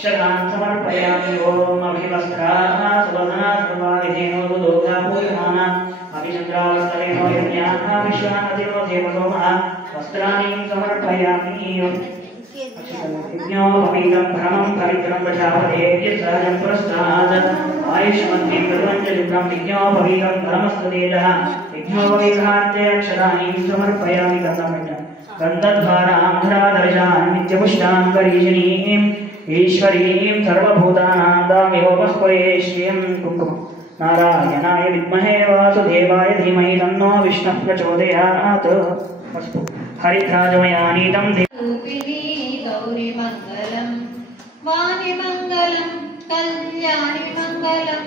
अक्षरान् समर्पयामि। ओम अभिवस्त्राः सुवर्णाः सर्वाविधेनो दोगा पूयमाना अभिचन्द्रावस्तरेणो यज्ञाः विश्वानतिरो देवसोमः वस्त्राणि समर्पयामि। यज्ञोपवीतं परमं पवित्रं प्रजापतेभ्यः सहजं पुरस्तात् आयुष्मन्त्रिं प्रपञ्चलिब्धं यज्ञोपवीतं परमस्तुतेजः यज्ञोपवीतार्थे अक्षराणि समर्पयामि। गन्धद्वारान्धरादर्शान् नित्यपुष्टां करीशिनीं ईश्वरीं सर्वभूतानां दामिहोपस्परेश्यं कुङ्कुमं नारायणाय विद्महे वासुदेवाय धीमहि तन्नो विष्णुः प्रचोदयात्। हरिद्राजमयानीतं गौरी मंगलम वाणी मंगलम कल्याणी मंगलम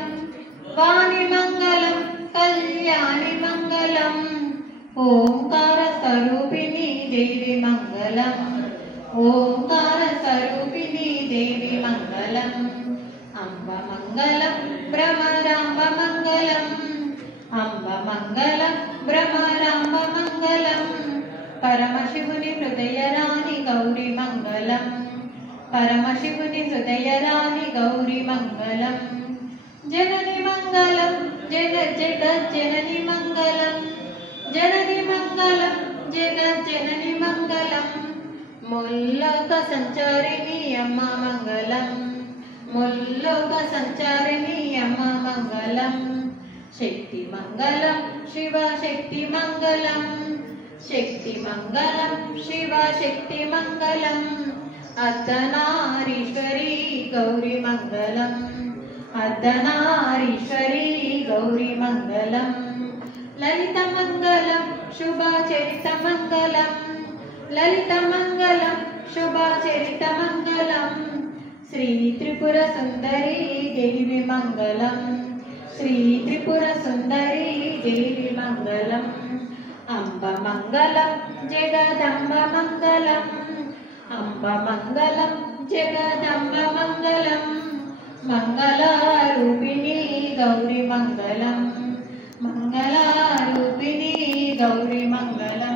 वाणी मंगलम कल्याणी मंगलम ओंकार स्वरूपिणी देवी मंगलम ओंकार स्वरूपिणी देवी मंगलम अंब मंगलम भ्रमरांब मंगलम अंब मंगलम भ्रमरांब मंगलम परमशिवनि हृदयराणि गौरी मंगलम परमशिवनि हृदयराणि गौरी मंगलम जननी मंगलम जगज्जननी मंगलम जननी मंगलम जगज्जननी मंगलम मुल्लोक संचारिणी अम्मा मंगलम मुल्लोक संचारिणी अम्मा मंगलम शक्ति मंगलम शिवा शक्ति मंगलम शक्ति मंगलम शिवा शक्ति मंगलम अर्धनारीश्वरी गौरी मंगलम अर्धनारीश्वरी गौरी मंगलम ललित मंगलम शुभचरित मंगलम ललित मंगलम शुभचरित मंगलम श्री त्रिपुर सुंदरी देवी मंगलम श्री त्रिपुर सुंदरी देवी मंगलम अंब मंगलम जगदंब मंगलम अंब मंगलम जगदंब मंगलम मंगलारूपिणी गौरी मंगलम मंगलारूपिणी गौरी मंगलम